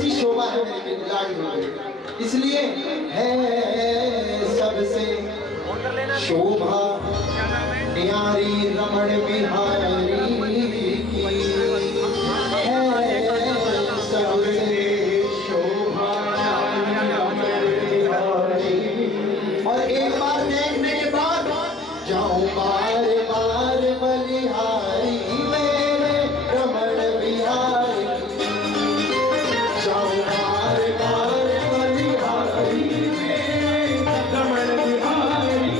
ऐसी शोभा है मेरी लाड़ी हो गई। इसलिए है सबसे शोभा न्यारी रमण बिहारी है सबसे शोभा रमण बिहारी। और एक बार देखने के बाद जाऊं बार बार बलिहारी मेरे रमण बिहारी, जाऊं बार बार बलिहारी मेरे रमण बिहारी।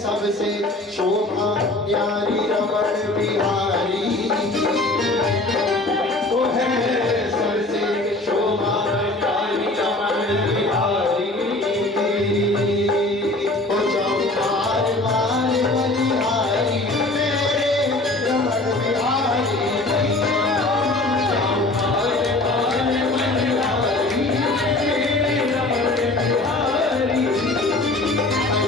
सबसे शोभा न्यारी रमण बिहारी, तो है सबसे शोभा न्यारी रमण बिहारी। ओ जाऊं बार बार बलिहारी मेरे रमण बिहारी, जाऊं बार बार बलिहारी मेरे रमण बिहारी,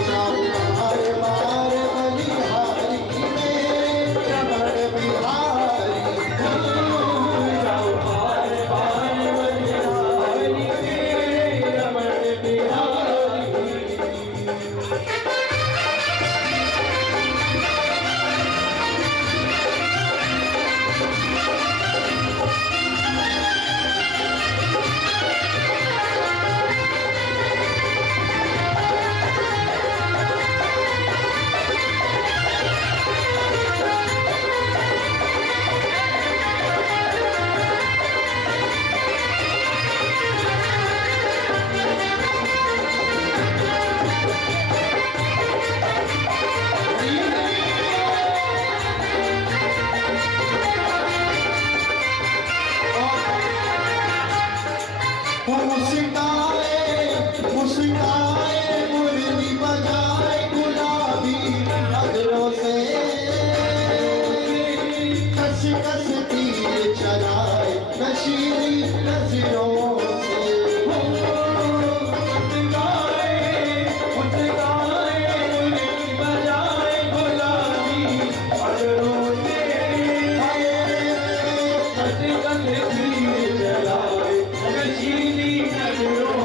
जाऊं बार बार बलिहारी मेरे रमण बिहारी, जाऊं बार बार बलिहारी मेरे रमण बिहारी। मुस्काए मुरली बजाए गुलाबी नजरों से, कस कस तीर चलाए नशीली नजरों से। मुस्काए मुरली बजाए गुलाबी नजरों से, कस कस तीर चलाए नशीली नजरों।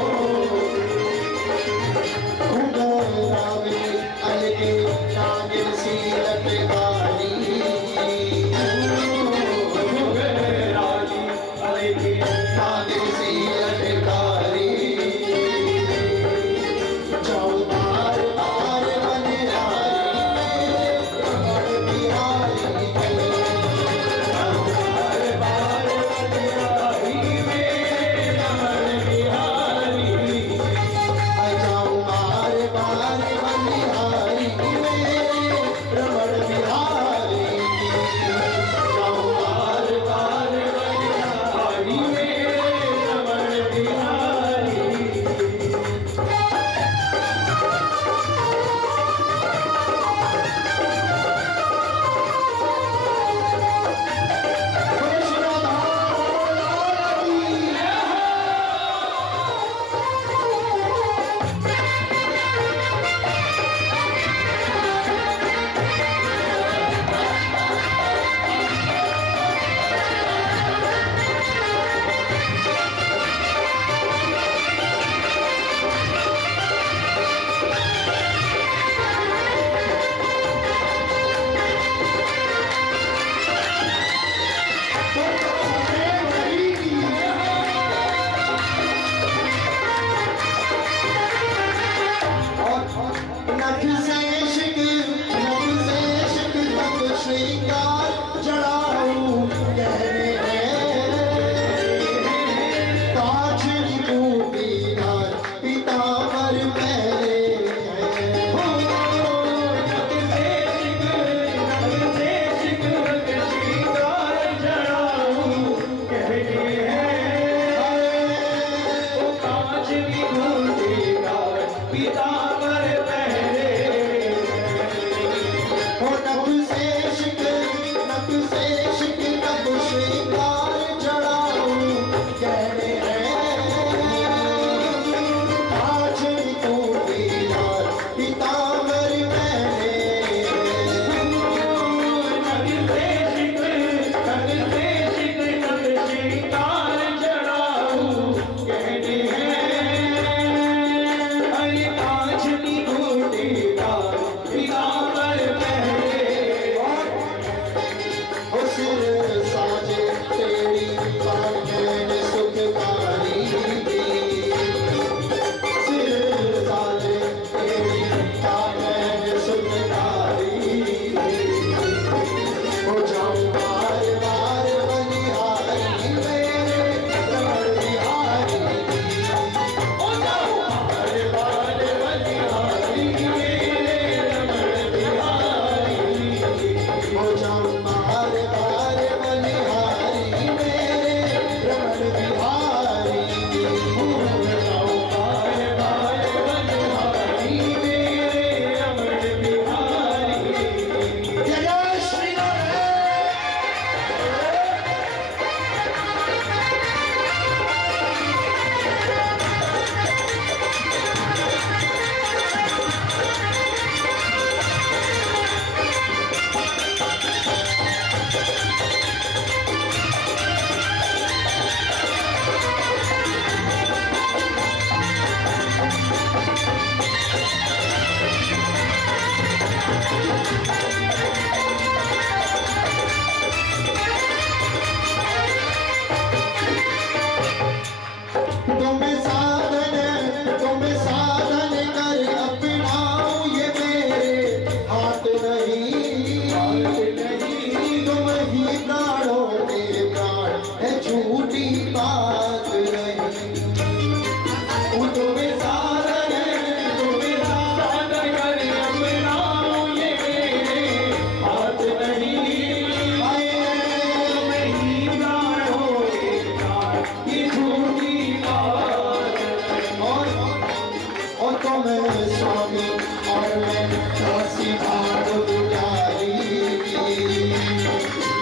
मैं स्वामी और मैं दासी भाव दुलारी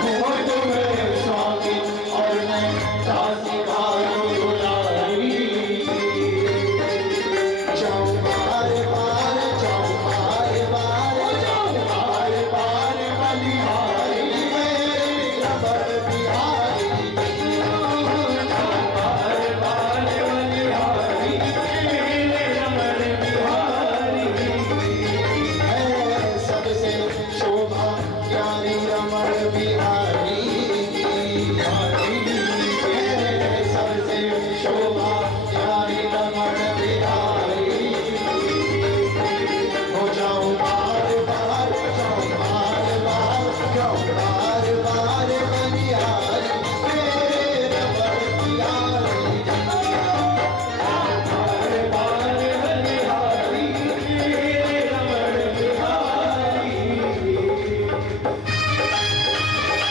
हो तुम स्वामी और मैं दासी भाव दुलारी जाऊं बार बार जाऊं बार बार जाऊं बार बार बलिहारी मेरे रमण बिहारी सबसे शोभा प्यारी रमण बिहारी सबसे शोभा प्यारी रमण बिहारी हो जाऊं बार बार जाऊं बार बार जाऊं बार बार बलिहारी मेरे रमण बिहारी बार बार बलिहारी मेरे रमण बिहारी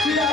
सिया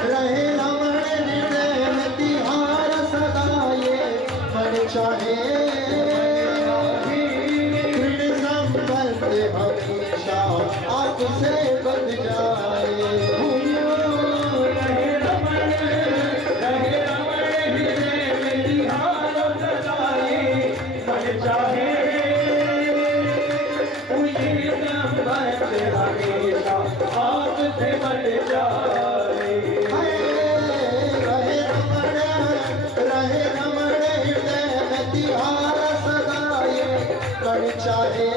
रहे रमण हृदय में तिहार सदा ये मन चाहे दृढ़ संबंध हमेशा आपसे बन जाए रहे रमण हृदय में तिहार सदा ये मन चाहे हमेशा आपसे बन जाए रहे रमण हृदय में तिहार सदा ये कर चाहे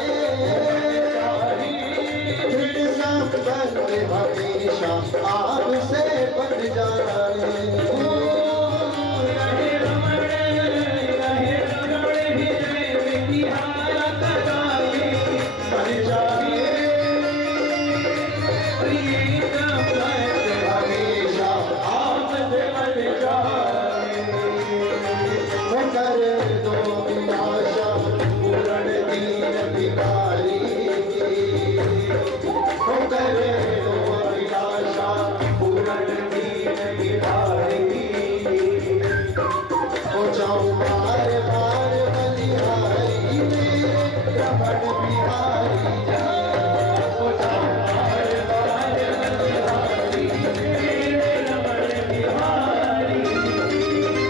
दृढ़ संबंध हमेशा आपसे बन जाए रहे रमण हृदय में तिहार सदा ये कर चाहे हमेशा आपसे बन जाए कर दो विनाशा पूर्ण दीन भिखारी कर दो विनाशा पूर्ण दीन भिखारी हो जाऊं बार बार बलिहारी मेरे रमण बिहारी हो जाऊं बार बार बलिहारी मेरे रमण बिहारी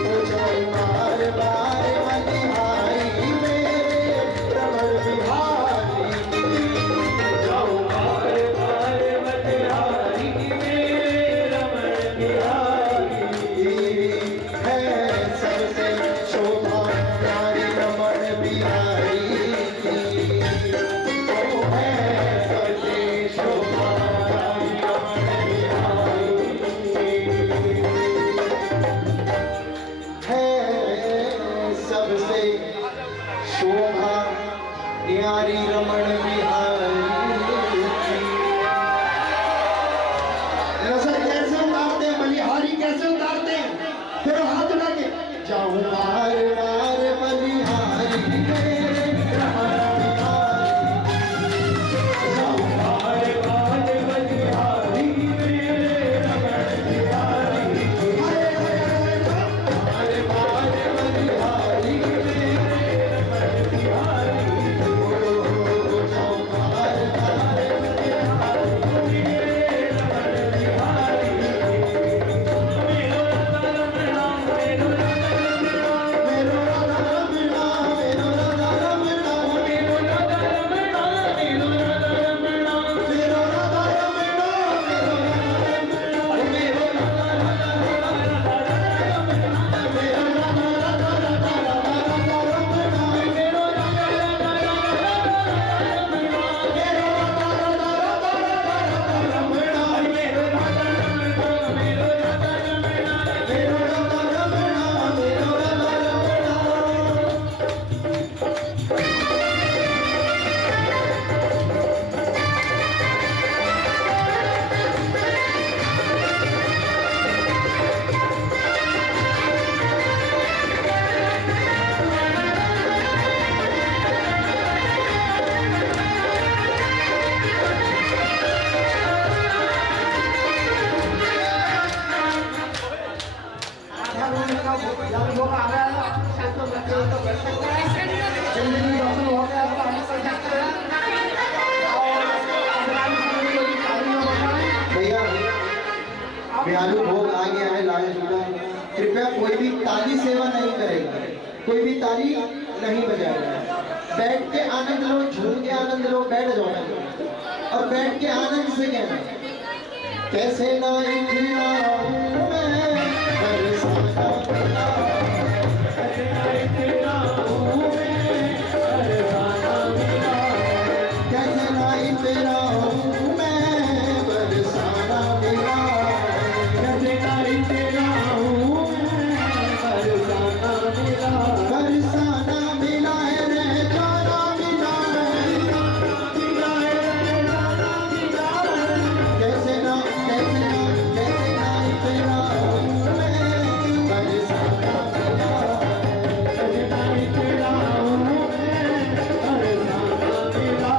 हो जाऊं बार बार बलिहारी मेरे रमण बिहारी हो जाऊं बार बार बलिहारी मेरे रमण बिहारी है सबसे शोभा प्यारी रमण बिहारी ओ है सबसे शोभा प्यारी रमण बिहारी है सबसे शोभा प्यारी रमण बिहारी नजर कैसे उतारते हैं बलिहारी कैसे उतारते हैं फिर हाथ उठा के जाऊं बार बार बलिहारी मेरे रमण बिहारी जाऊं बार बार बलिहारी मेरे रमण बिहारी बार बार बलिहारी मेरे रमण बिहारी जाऊं कोई भी ताली नहीं बजाएगा। बैठ के आनंद लो, झूम के आनंद लो, बैठ जाओ और बैठ के आनंद से कहना, कैसे ना इकरार मैं बरसाना मिला, कैसे ना इकरार मैं बरसाना मिला, कैसे ना इकरार मैं बरसाना मिला, कैसे ना इकरार मैं बरसाना मिला, बरसाना मिला है रे जाना मिला है, मिला है रे जाना मिला है, कैसे ना इकरार मैं बरसाना मिला, कैसे ना इकरार मैं बरसाना मिला।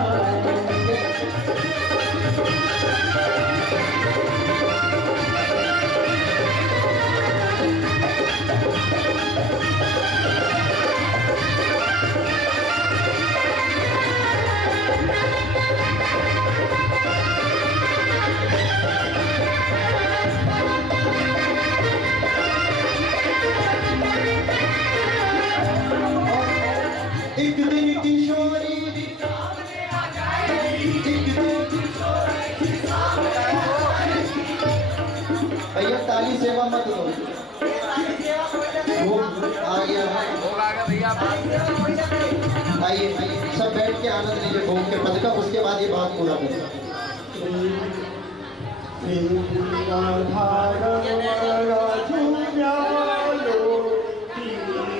एक दिन किशोरी भैया ताली सेवा मत दो, वो आ गया भैया। आइए सब बैठ के आनंद लीजिए भोग के पद का, उसके बाद ये बात पूरा करें। राधा